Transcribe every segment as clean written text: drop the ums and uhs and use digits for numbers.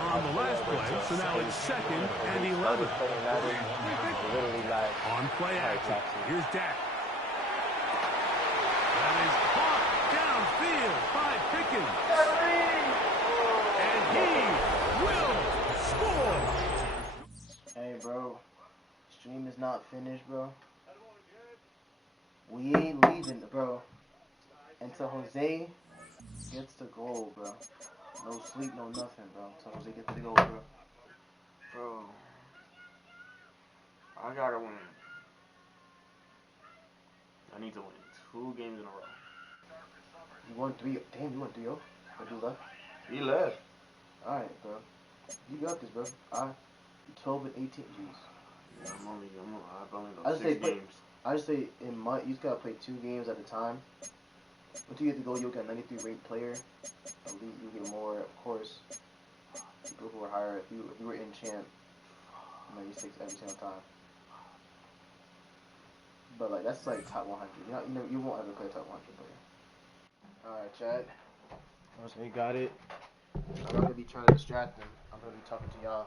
on the last play, so now it's 2nd and 11. On play action, here's Dak. That is caught downfield by Pickens. And he will score. Hey, bro. Stream is not finished, bro. We ain't leaving, bro. Until Jose gets the goal, bro. No sleep, no nothing, bro. Until Jose gets the goal, bro. Bro. I gotta win. I need to win 2 games in a row. You won 3. Damn, you won 3-0. What do left? He left. Alright, bro. You got this, bro. 12 and 18. Jeez. Yeah, I've only got 6 games. I just say you just gotta play 2 games at a time. Once you get the goal, you'll get a 93 ranked player. At least you get more, of course. People who are higher. If you were in champ, 96 every single time. But like that's like top 100. You won't ever play a top 100 player. All right, Chad. Once we got it, I'm not gonna be trying to distract them. I'm gonna be talking to y'all.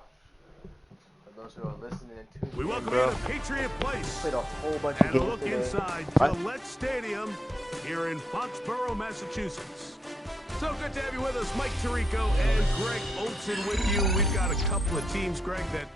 For those who are listening to we welcome you to Patriot Place. Played a whole bunch of and games a look today. inside Gillette Stadium here in Foxborough, Massachusetts. So good to have you with us, Mike Tirico and Greg Olson with you. We've got a couple of teams, Greg, that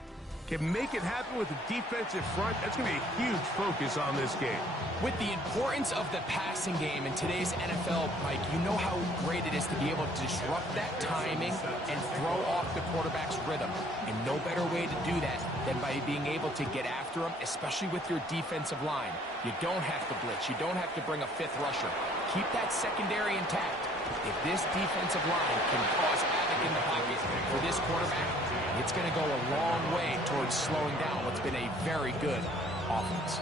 can make it happen with the defensive front. That's going to be a huge focus on this game. With the importance of the passing game in today's NFL, Mike, you know how great it is to be able to disrupt that timing and throw off the quarterback's rhythm. And no better way to do that than by being able to get after him, especially with your defensive line. You don't have to blitz. You don't have to bring a 5th rusher. Keep that secondary intact. If this defensive line can cause havoc in the pocket for this quarterback, it's going to go a long way towards slowing down what's been a very good offense.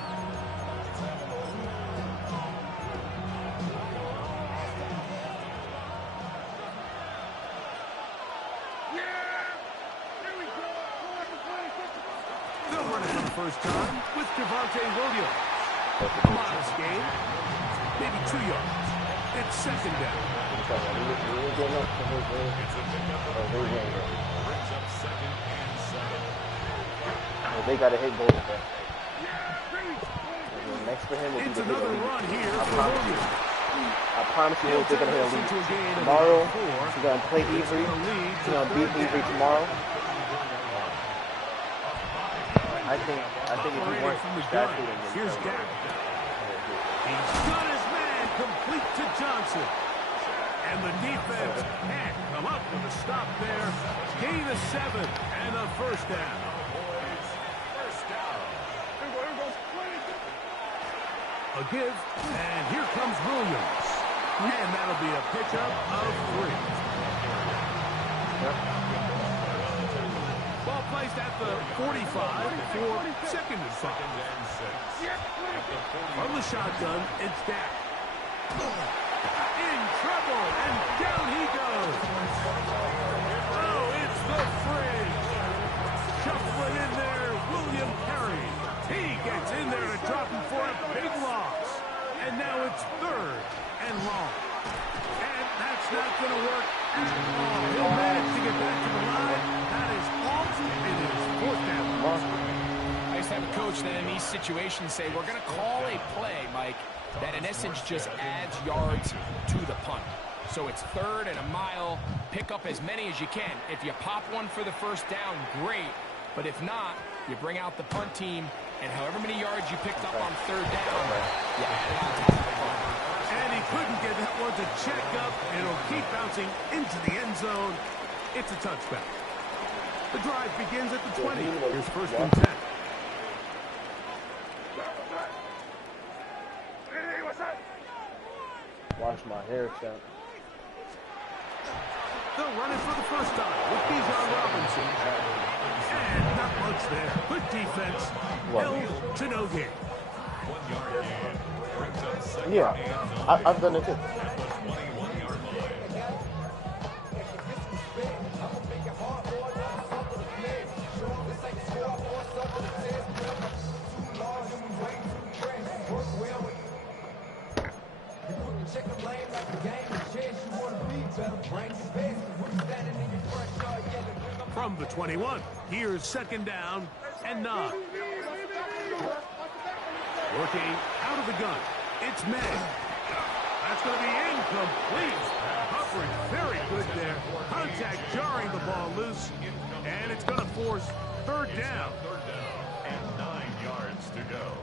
They'll run it for the first time with Javonte Williams. A modest gain, maybe 2 yards. It's 2nd down. It's a pickup of brings up 2nd and 7. They got a hit goal with that. Next for him will be It's the hit another run here for Williams. I promise you they're going to hit a lead. Tomorrow, he's going to play Avery. He's going to beat Avery tomorrow. I think if you weren't distracted, here's Dak. He's got his man complete to Johnson. And the defense can't come up with a stop there. Gain of 7 and a first down. A give, and here comes Williams. And that'll be a pickup of 3. Ball placed at the 45 for 2nd and 5. From the shotgun, it's Dak. In trouble, and down he goes. Oh, it's the fridge. Shuffling in there, William Perry. He gets in there to drop him for a big loss. And now it's 3rd and long. And that's not going to work. Oh, he'll manage to get back to the line. That is off. It is 4th down. I used to have a coach that in these situations say, we're going to call a play, Mike, that in essence just adds yards to the punt. So it's 3rd and a mile. Pick up as many as you can. If you pop one for the first down, great. But if not, you bring out the punt team, and however many yards you picked up on 3rd down, you add it on top of the punt. And he couldn't get that one to check up. It'll keep bouncing into the end zone. It's a touchback. The drive begins at the 20. Here's 1st and 10. Watch my hair, Chuck. They'll run it for the first time with Bijan Robinson. And not much there. Good defense. Held to no gain. Yeah, I've done it too. from the 21. Here's second down and 9. Working out of the gun. It's May. That's going to be incomplete. Coverage very good there. Contact jarring the ball loose. And it's going to force third down. And 9 yards to go.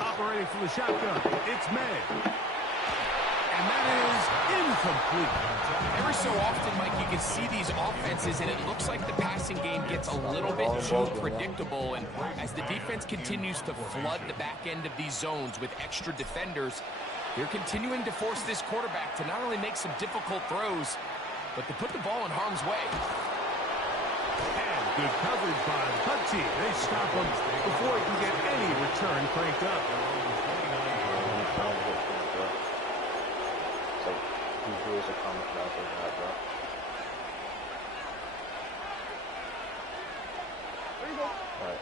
Operating from the shotgun, it's May. And that is incomplete. Every so often, Mike, you can see these offenses, and it looks like the passing game gets a little bit too predictable. And as the defense continues to flood the back end of these zones with extra defenders, they're continuing to force this quarterback to not only make some difficult throws, but to put the ball in harm's way. And good coverage by the punt team. They stop him before he can get any return cranked up.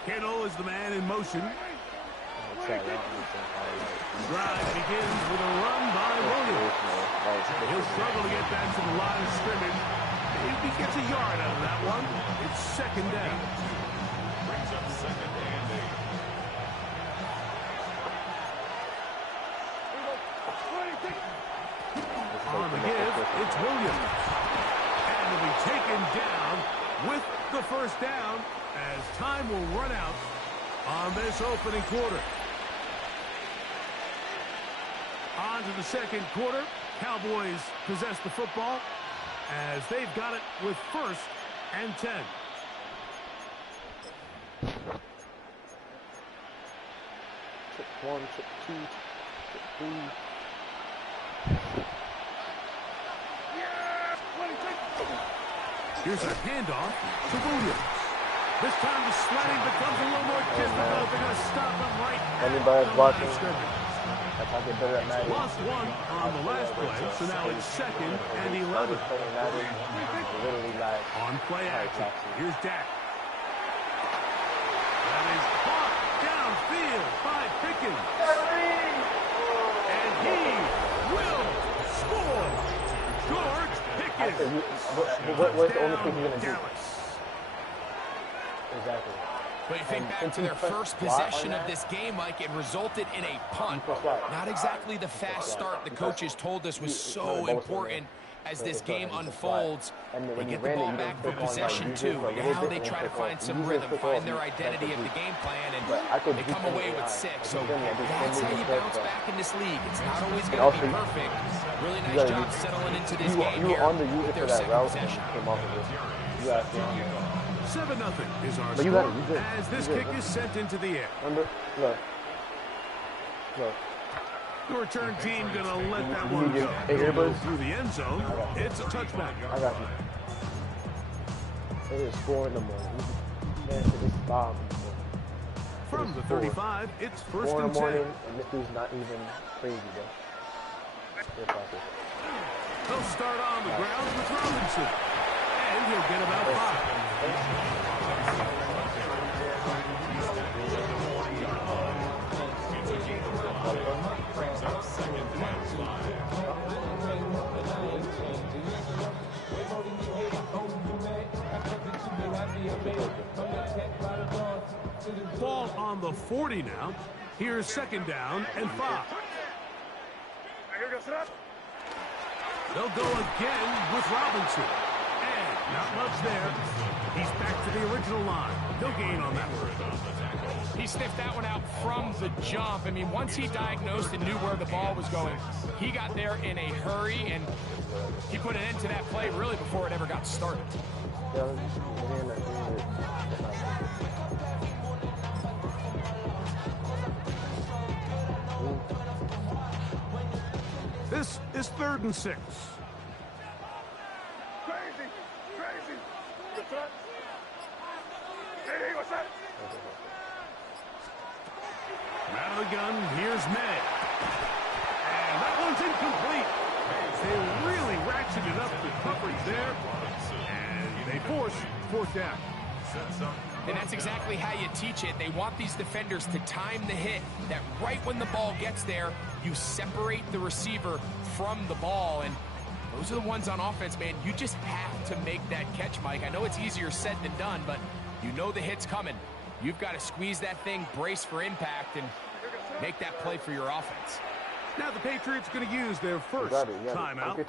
Kittle is the man in motion. Drive begins with a run by Williams. He'll struggle to get back to the line of scrimmage. If he gets a yard out of that one, it's second down. Brings up second and 8. On the give, it's Williams. And will be taken down with the first down as time will run out on this opening quarter. On to the second quarter. Cowboys possess the football as they've got it with first and 10. Check 1, check 2, check 3. Here's a handoff to Williams. This time the sledding becomes a little more difficult. They're going to stop him right at the line of scrimmage. That's how I get better at Madden. Lost one on the last play, so now it's second and 11. Literally like on play action. Here's Dak. That is caught downfield by Pickens. And he will score. George Pickens. What's the only thing you're going to do? Exactly. But you think back to their first possession of this game, Mike, it resulted in a punt. Not exactly the fast start the coaches told us was so important as this game unfolds. They get the ball back for possession two. Now they try to find some rhythm, find their identity of the game plan, and they come away with 6. So that's how you bounce back in this league. It's not always going to be perfect. Really nice job settling into this game here with their second possession. 7-0 is our score as this kick is sent into the air. Remember? Look. The return team going to let that one go. Through the end zone. It's a touchback. I got you. It is 4 in the morning. It's 5 in the morning. From the 35, it's first 4 in and the 10. morning, and this dude's not even crazy, bro. They'll start on the ground with Robinson. And he'll get about 5. Ball on the 40 now. Here's second down and 5. They'll go again with Robinson. And not much there. He's back to the original line. No gain on that one. He sniffed that one out from the jump. I mean, once he diagnosed and knew where the ball was going, he got there in a hurry, and he put an end to that play really before it ever got started. This is 3rd and 6. Crazy! Hey, what's that? Out of the gun, here's May. And that one's incomplete. They really ratcheted up the coverage there. And they force 4th down. And that's exactly how you teach it. They want these defenders to time the hit, that right when the ball gets there, you separate the receiver from the ball. And those are the ones on offense, man. You just have to make that catch, Mike. I know it's easier said than done, but you know the hit's coming. You've got to squeeze that thing, brace for impact, and make that play for your offense. Now the Patriots going to use their first timeout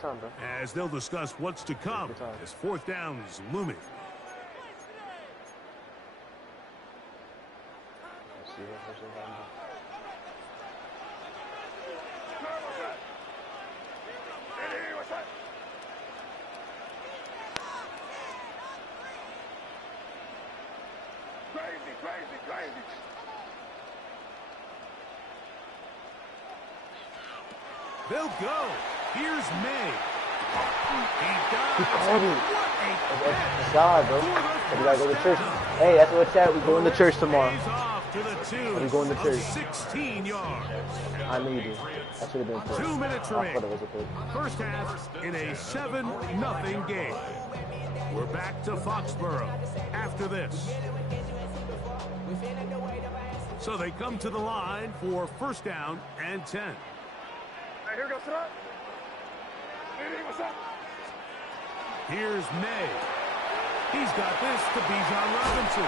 as they'll discuss what's to come as fourth down is looming. Crazy. They'll go. Here's May. He He called it. What a That's God, bro. We gotta go to church. Hey, that's what it's at. We going to church tomorrow. We going to church. 16 yards. I need it. That should have been first. 2 minutes I thought remaining. it was a pick. First half in a 7-0 game. We're back to Foxborough after this. So they come to the line for first down and 10. Hey, here goes Sarah. Hey, what's up? Here's May. He's got this to Bijan Robinson.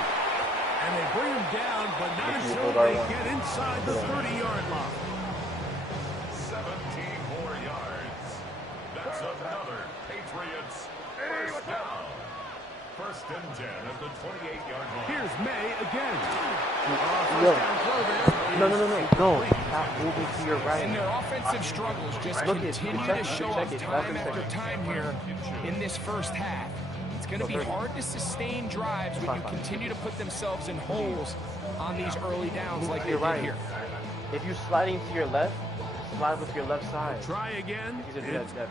And they bring him down, but not until they get inside the 30-yard line. 17 more yards. That's another Patriots first down. First and 10 at the 28-yard line. Here's May again. Yo. No. Stop moving to your right. And their offensive struggles just continue to show up time after time here in this first half. It's going to be hard to sustain drives when you continue to put themselves in holes on these early downs like they did here. If you're sliding to your left, slide with your left side. Try again.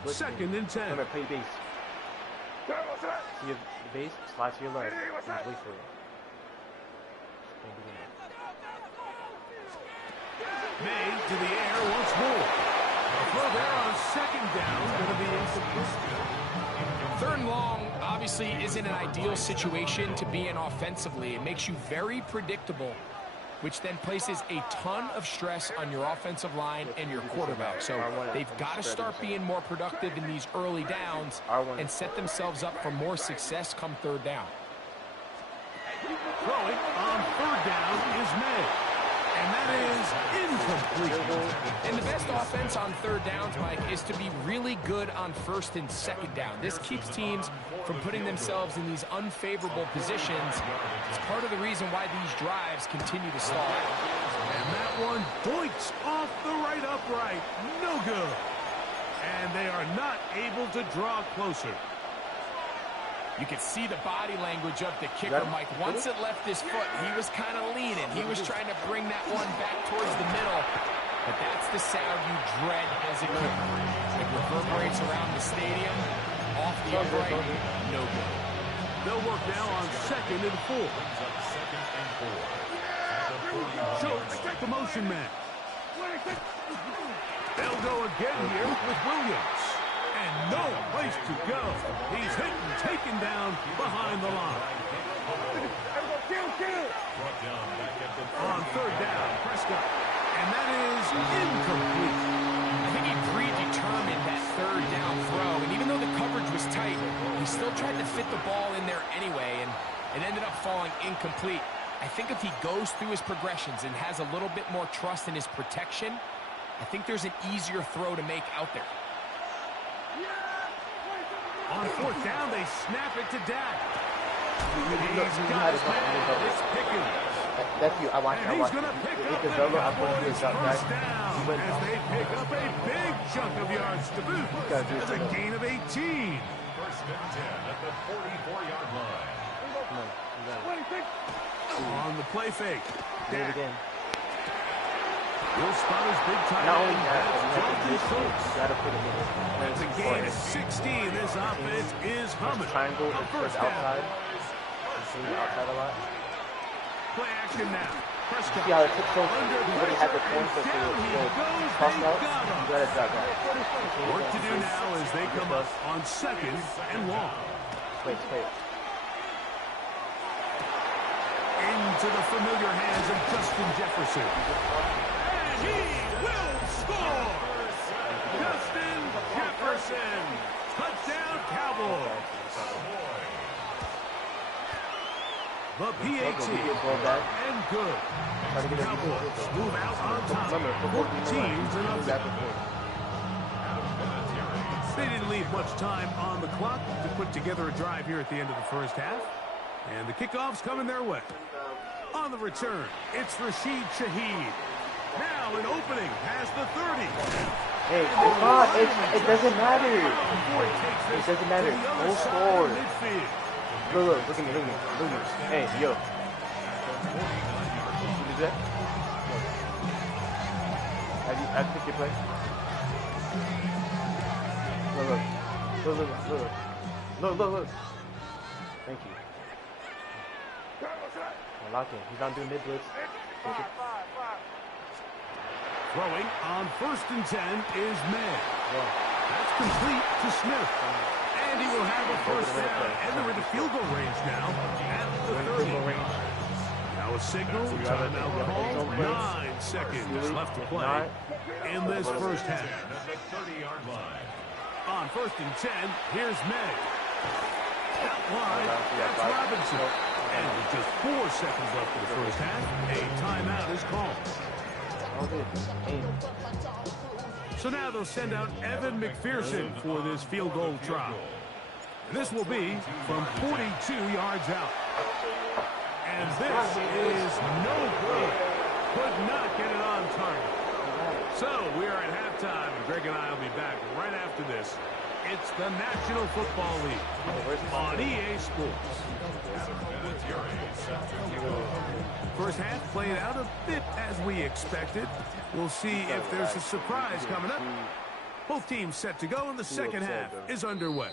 It's second and 10. Remember, play base. See the base, slide to your left. And wait for it. May to the air once more. Well, they're on second down. Going to be incomplete. Third and long obviously isn't an ideal situation to be in offensively. It makes you very predictable, which then places a ton of stress on your offensive line and your quarterback. So they've got to start being more productive in these early downs and set themselves up for more success come third down. Throwing on third down is May. And that is incomplete. And the best offense on third downs, Mike, is to be really good on first and second down. This keeps teams from putting themselves in these unfavorable positions. It's part of the reason why these drives continue to stall out. And that one doinks off the right upright. No good. And they are not able to draw closer. You could see the body language of the kicker, Mike. Once it left his foot, he was kind of leaning. He was trying to bring that one back towards the middle. But that's the sound you dread as a kicker. It reverberates around the stadium, off the upright, no good. They'll work now on second and 4. So, expect the motion man. They'll go again here with Williams. And no place to go. He's hit and taken down behind the line. On third down, Prescott. And that is incomplete. I think he predetermined that third down throw. And even though the coverage was tight, he still tried to fit the ball in there anyway. And it ended up falling incomplete. I think if he goes through his progressions and has a little bit more trust in his protection, I think there's an easier throw to make out there. On fourth down, they snap it to Dak. He's got his man. It's Pickens. That's you. I watched. And he's going to pick up that first down as they pick up a big chunk of yards to boot. That's a gain of 18. First and 10 at the 44-yard line. On the play fake. Do it again. Will spot his big tight Not only end. that, That's you Dalton Schultz. gotta put him in. That's a gain of 16. This offense is humming. Triangle A is first outside. down. You see the outside a lot. Play action now. Prescott. See how it took so he Under already had the pressure, point, so and down he goes. cross They out. got him. You gotta drop that. Work to do now as they come up on second and long. Wait. into the familiar hands of Justin Jefferson. And he will score! Justin Jefferson! Touchdown, Cowboys! The PAT and good. Cowboys move out on top. 14-0. They didn't leave much time on the clock to put together a drive here at the end of the first half. And the kickoff's coming their way. On the return, it's Rashid Shaheed. Now an opening past the 30. Hey, come on. It doesn't matter. It doesn't matter. Go score. Look at me. Hey, yo. You do that? I pick your play. Look. Thank you. Lock in. He's not doing mid blitz. Throwing on 1st and 10 is May. That's complete to Smith. And he will have a first down. And they're in the field goal range now at the 30. Now a signal. Timeout call. 9 seconds left to play in this first half. On 1st and 10, here's May. Out wide, that's Robinson. And with just 4 seconds left in the first half, a timeout is called. So now they'll send out Evan McPherson for this field goal try. And this will be from 42 yards out. And this is no good. Could not get it on target. So we are at halftime, and Greg and I will be back right after this. It's the National Football League on EA Sports. First half played out a bit as we expected. We'll see if there's a surprise coming up. Both teams set to go, and the second half is underway.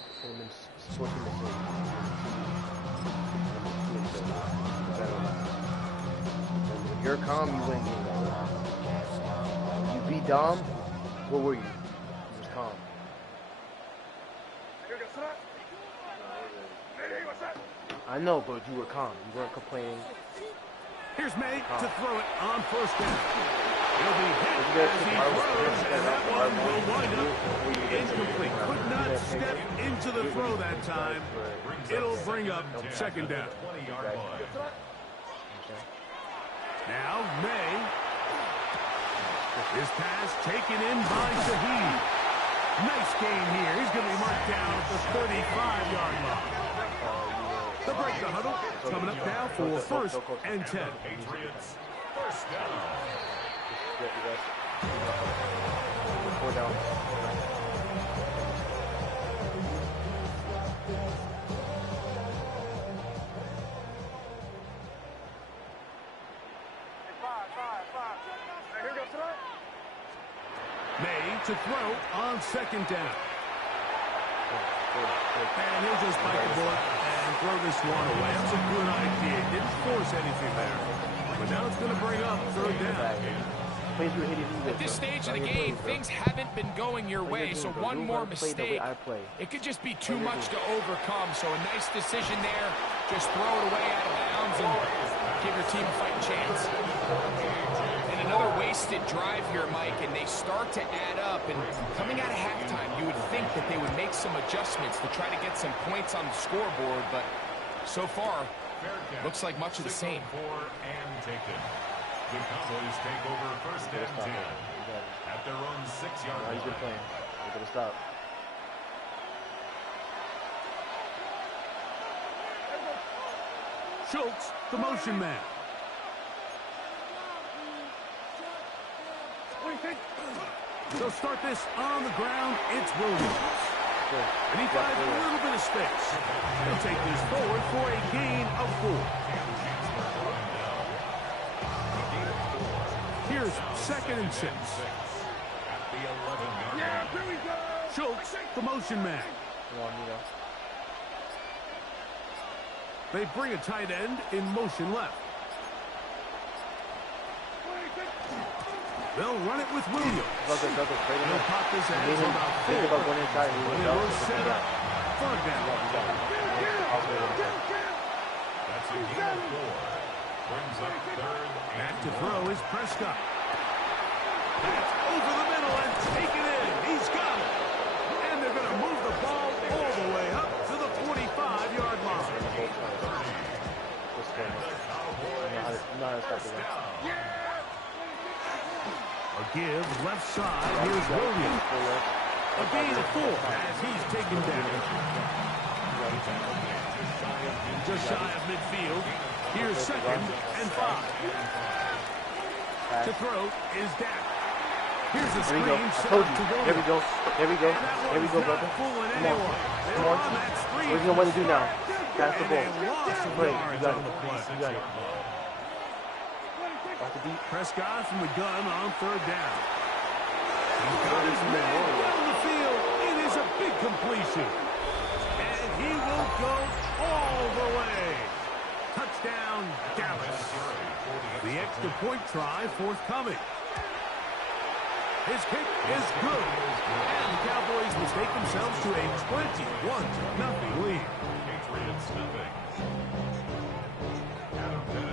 You're calm, you win. You beat Dom, what were you? You was calm. I know, but you were calm. You weren't complaining. Here's May to throw it on 1st down. He'll be hit as he throws, and that one will wind up incomplete. Could not step into the throw that time. It'll bring up 2nd down. Now May. His pass taken in by Shaheed. Nice game here. He's going to be marked down at the 35-yard line. The break the huddle. Coming up now for 1st and 10. Patriots, first down. 4 down. May to throw on 2nd down. And he'll just bite the bullet and throw this one away. That's a good idea. Didn't force anything there. But now it's going to bring up 3rd down. At this stage of the game, things haven't been going your way, so one more mistake, it could just be too much to overcome. So a nice decision there. Just throw it away out of bounds and give your team a fighting chance. And another wasted drive here, Mike, and they start to add up. And coming out of halftime, you would think that they would make some adjustments to try to get some points on the scoreboard, but so far, looks like much of the same. The Cowboys take over 1st and 10 at their own 6-yard line. He's been playing. They're going to stop. Schultz, the motion man. They'll start this on the ground. It's Williams. And he finds a little bit of space. He'll take this forward for a gain of 4. Here's 2nd and 6. Schultz, the motion man. They bring a tight end in motion left. They'll run it with Williams. He'll pop this out to about 4. But it will set up 3rd down. That's a gain of 4. Brings up third. Back to throw is Prescott. That's over the middle and taken in. He's got it. And they're going to move the ball all the way up to the 45-yard line. A give left side. Here's Williams. A gain of 4 as he's taken down. Just shy of midfield. Here's 2nd and 5. To throw is Dak. Here's a screen. I told you. There we go. There we go. There we go, brother. Come on. Come on. What are you going to want to do now? Pass the ball. Play. You got it. You got it. Off the deep. Prescott from the gun on 3rd down. He's got his man down the field. It is a big completion. And he will go all the way. Touchdown, Dallas. The extra point try forthcoming. His kick is good. And the Cowboys will take themselves to a 21-0 lead. Patriots nothing.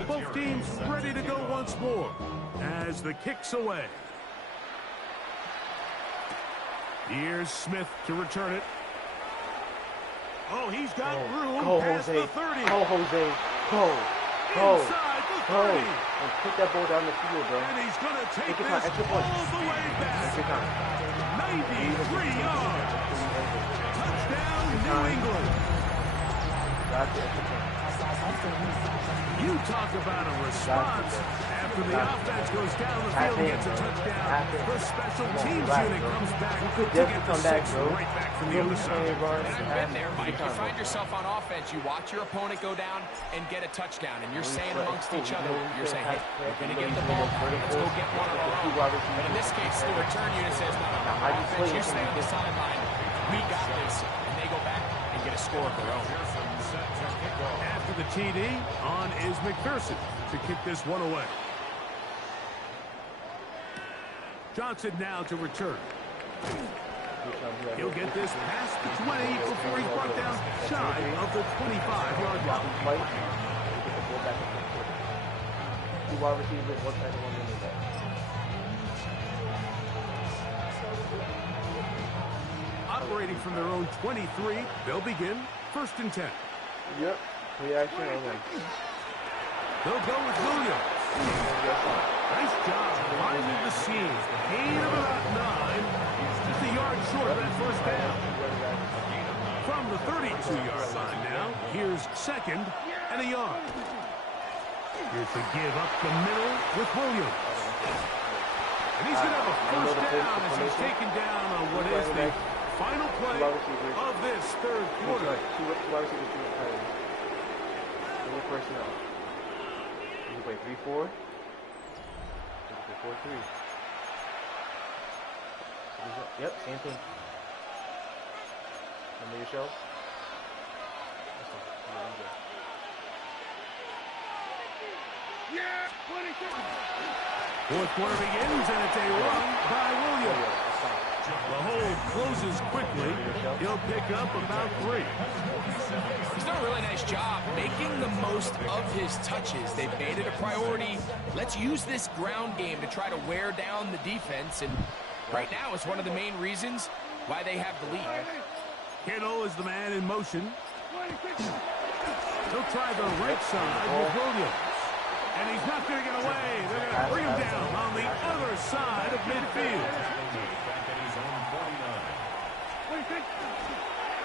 Both teams ready to go once more as the kick's away. Here's Smith to return it. Oh, he's got room past the 30. Go, Jose. Go. Go. Inside the 30. Go. And put that ball down the field, bro. And he's going to take Take your this time. Extra point. all the way back. Take your time. 93 yards. Touchdown, New England. Got the extra point. You talk about a response after the offense goes down the field and gets a touchdown. The special teams unit comes back to get the six right back from the other side. I've been there, Mike. You find yourself on offense, you watch your opponent go down and get a touchdown, and you're saying amongst each other, you're saying, hey, we're going to get the ball, let's go get one of our own. But in this case, the return unit says, no, offense, you stay on the sideline, we got this, and they go back and get a score of their own. After the TD, on is McPherson to kick this one away. Johnson now to return. He'll get this past the 20 before he's brought down shy of the 25-yard line. Two wide receivers, one tight end, one running back. Operating from their own 23, they'll begin 1st and 10. Yep. Reaction on them. They'll go with Williams. Nice job finding the seam. Gain of about 9. Just a yard short of that 1st down. From the 32-yard line now, here's 2nd and a yard. Here's the give up the middle with Williams. And he's going to have a 1st down as he's taken down on what is the final play of this 3rd quarter. Personnel. You play 3-4. 4-3. Yep, same thing. Remember your show? Yeah, 26. 4th quarter begins, and it's a run by Williams. The hole closes quickly. He'll pick up about 3. He's done a really nice job making the most of his touches. They've made it a priority. Let's use this ground game to try to wear down the defense. And right now, it's one of the main reasons why they have the lead. Kittle is the man in motion. He'll try the right side with Williams. And he's not going to get away. They're going to bring him down on the other side of midfield.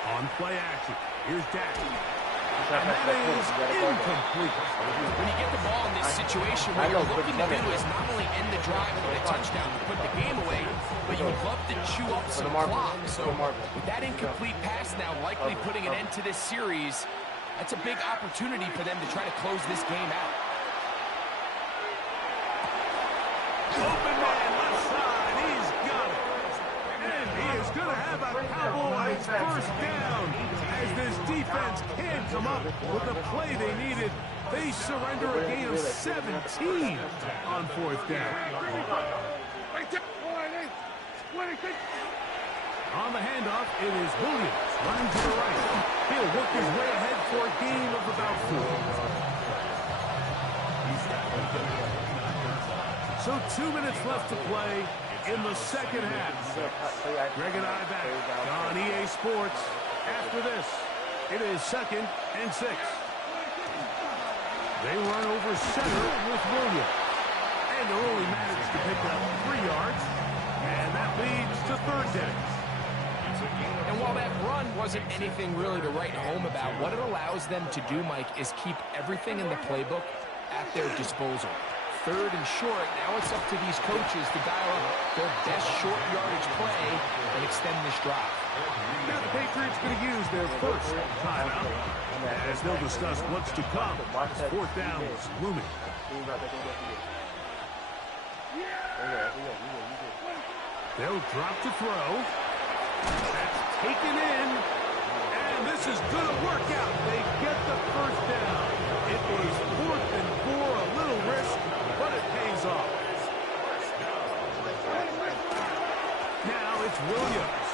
On play action, here's Dak. And that is incomplete. When you get the ball in this situation, what you're looking to do is not only end the drive with a touchdown to put the game away, but you would love to chew up some clock. So with that incomplete pass now likely putting an end to this series, that's a big opportunity for them to try to close this game out. Open man left side, he's got it. And he is going to have a Cowboys 1st down as this defense can't come up with the play they needed. They surrender a gain of 17 on 4th down. On the handoff, it is Williams running to the right. He'll work his way ahead for a gain of about 4. So 2 minutes left to play in the second half. Greg and I back on EA Sports. After this, it is 2nd and 6. They run over center with Williams. And they'll only manage to pick up 3 yards. And that leads to 3rd down. And while that run wasn't anything really to write home about, what it allows them to do, Mike, is keep everything in the playbook at their disposal. 3rd and short, now it's up to these coaches to dial up their best short yardage play and extend this drive. Now the Patriots going to use their first timeout. As they'll discuss what's to come, 4th down is looming. They'll drop to throw. That's taken in. And this is going to work out. They get the 1st down. It was 4th and 4, a little risk, but it pays off. Now it's Williams.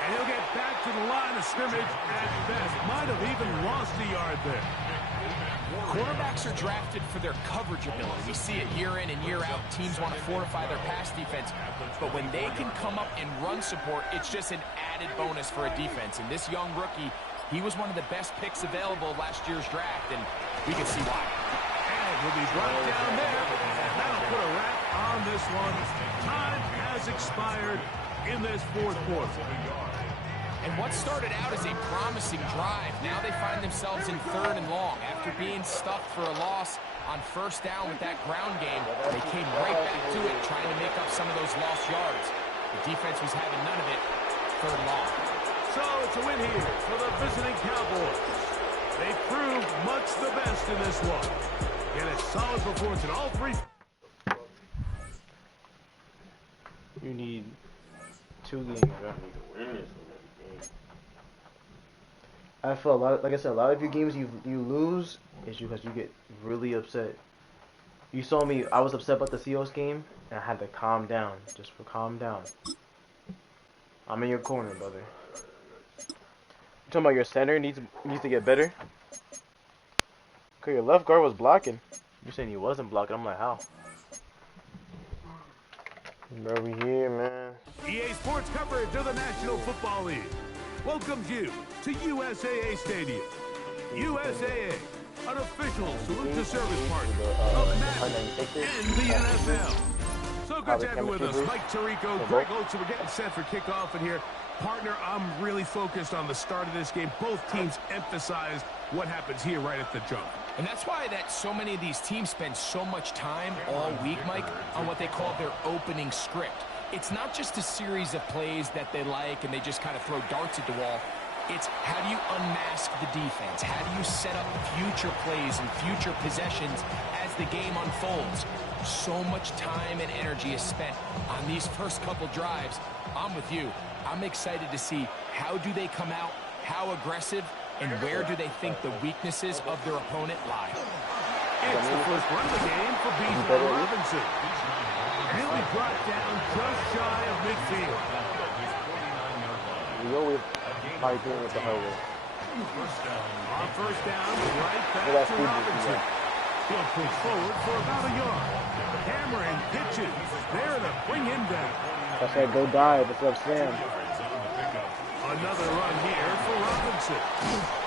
And he'll get back to the line of scrimmage at best. Might have even lost a yard there. Quarterbacks are drafted for their coverage ability. We see it year in and year out. Teams want to fortify their pass defense. But when they can come up and run support, it's just an added bonus for a defense. And this young rookie, he was one of the best picks available last year's draft, and we can see why. And he'll be brought down there. And that'll put a wrap on this one. Time has expired in this 4th quarter. And what started out as a promising drive, now they find themselves in 3rd and long. After being stuffed for a loss on 1st down with that ground game, they came right back to it, trying to make up some of those lost yards. The defense was having none of it. 3rd and long. So it's a win here for the visiting Cowboys. They proved much the best in this one. And a solid performance in all 3. You need 2 games. I feel a lot. Like I said, a lot of your games you lose is because you get really upset. You saw me. I was upset about the Seahawks game, and I had to calm down. Just for calm down. I'm in your corner, brother. You talking about your center needs to get better? Okay, your left guard was blocking. You're saying he wasn't blocking. I'm like, how? Bro, we here, man. EA Sports coverage of the National Football League welcomes you to USAA Stadium. USAA, an official salute to service partner of Madden and the NFL. So good to have you with us, Mike Tirico, Greg Oates. We're getting set for kickoff in here. Partner, I'm really focused on the start of this game. Both teams emphasized what happens here right at the jump. And that's why that so many of these teams spend so much time all week, Mike, on what they call their opening script. It's not just a series of plays that they like and they just kind of throw darts at the wall. It's how do you unmask the defense? How do you set up future plays and future possessions as the game unfolds? So much time and energy is spent on these first couple drives. I'm with you. I'm excited to see how do they come out, how aggressive, and where do they think the weaknesses of their opponent lie. It's the first run of the game for Bijan Robinson. He'll be brought down just shy of midfield. We always fight with the hurdle. On 1st down, right back to Robinson. He'll push forward for about a yard. Cameron pitches there to bring him down. I said go dive. That's what I'm saying. Another run here for Robinson.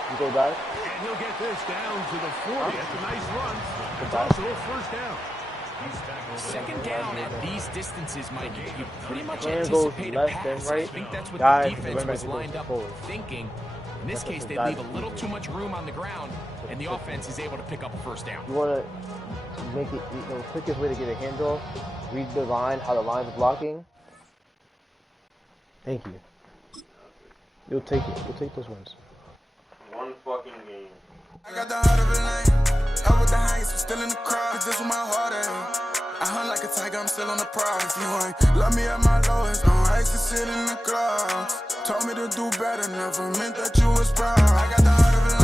You go dive? And he'll get this down to the 40. That's a nice run. It's also a 1st down. 2nd down at these distances, Mike, you pretty much anticipate a pass. Right. I think that's what Dive, the defense was lined up thinking. In this case, they leave a little too much room on the ground, and the offense is able to pick up a 1st down. You want to make it the quickest way to get a handoff, read the line, how the line's blocking. Thank you. You'll take it. You'll take those ones. One fucking game. I got the heart of a lion. Up with the highest, I'm still in the crowd. Cause this where my heart at. I hunt like a tiger, I'm still on the prowl. If you ain't love me at my lowest, I used to sit in the clouds. Told me to do better, never meant that you was proud. I got the heart of a lion.